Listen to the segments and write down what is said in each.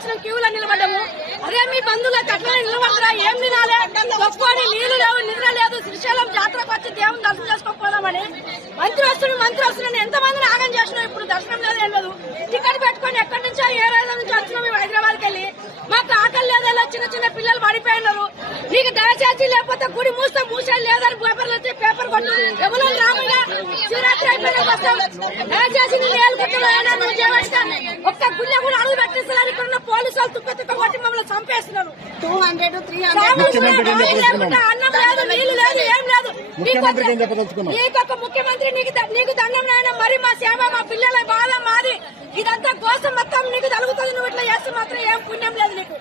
వచ్చిన క్యూలో నిలబడ్డాము. అదే మీ బంధువులకు అట్లా నిలబడరా, ఏం తినాలి, ఒప్పుకొని నీళ్లు లేవు, నిద్ర లేదు, శ్రీశైలం జాతరకు వచ్చి దేవుని దర్శనం చేసుకోకపోదామని మంత్రి వస్తున్నాను ఎంతమందిని ఆగం చేసినాం. ఇప్పుడు దర్శనం లేదు, ఏం లేదు. టికెట్ పెట్టుకొని ఎక్కడి నుంచో ఏ రోజు నుంచి వచ్చినాం మేము హైదరాబాద్కి వెళ్ళి. మాకు ఆకలి లేదో చిన్న చిన్న పిల్లలు పడిపోయినారు. నీకు దయచేసి లేకపోతే గుడి మూసేది లేదని పేపర్లు వచ్చి పేపర్ కొట్టు ఎవరో రామయ్య శివరాత్రి అయిపోయినా వస్తాం. దయచేసి నేను ఏలుకుంటున్నా ఒక్క గుళ్ళ కూడా అడుగు పెట్టిస్తున్నారు. ఇక్కడ ఉన్న పోలీసు వాళ్ళు తుక్క కొట్టి మమ్మల్ని చంపేస్తున్నారు. 200, 300 అన్నం లేదు, నీళ్లు లేదు, ఏం లేదు. నీకొక ముఖ్యమంత్రి నీకు దండం నాయన. మరి మా సేవ, మా పిల్లల బాధ మాది, ఇదంతా కోసం మొత్తం నీకు తలుగుతుంది. నువ్వు ఇట్లా చేస్తే మాత్రం ఏం పుణ్యం లేదు నీకు.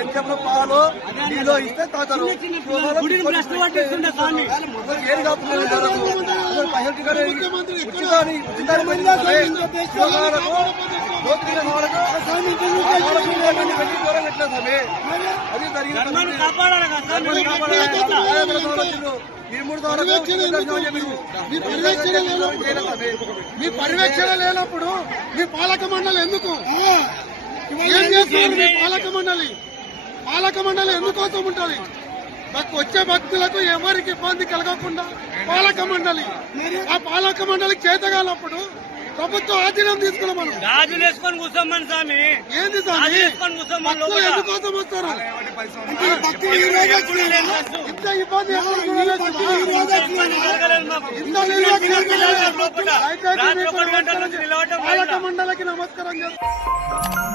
ఎన్నికల్లో పాలు నీలో ఇస్తే తాతారు. అది మీ పర్యవేక్షణ లేనప్పుడు మీ పాలక మండలి ఎందుకు ఏం చేస్తున్నారు? మీ పాలక మండలి ఎందుకోసం ఉంటుంది? వచ్చే భక్తులకు ఎవరికి ఇబ్బంది కలగకుండా పాలక మండలి, ఆ పాలక మండలికి చేతగాలప్పుడు ప్రభుత్వం ఆధీనం తీసుకున్నాం. మనం గాజులు వేసుకొని కూర్చోమని స్వామి. ఏంది స్వామి భక్తులు ఎందుకోసం వస్తారు? ఇంత ఇబ్బంది పాలక మండలికి నమస్కారం చేస్తాం.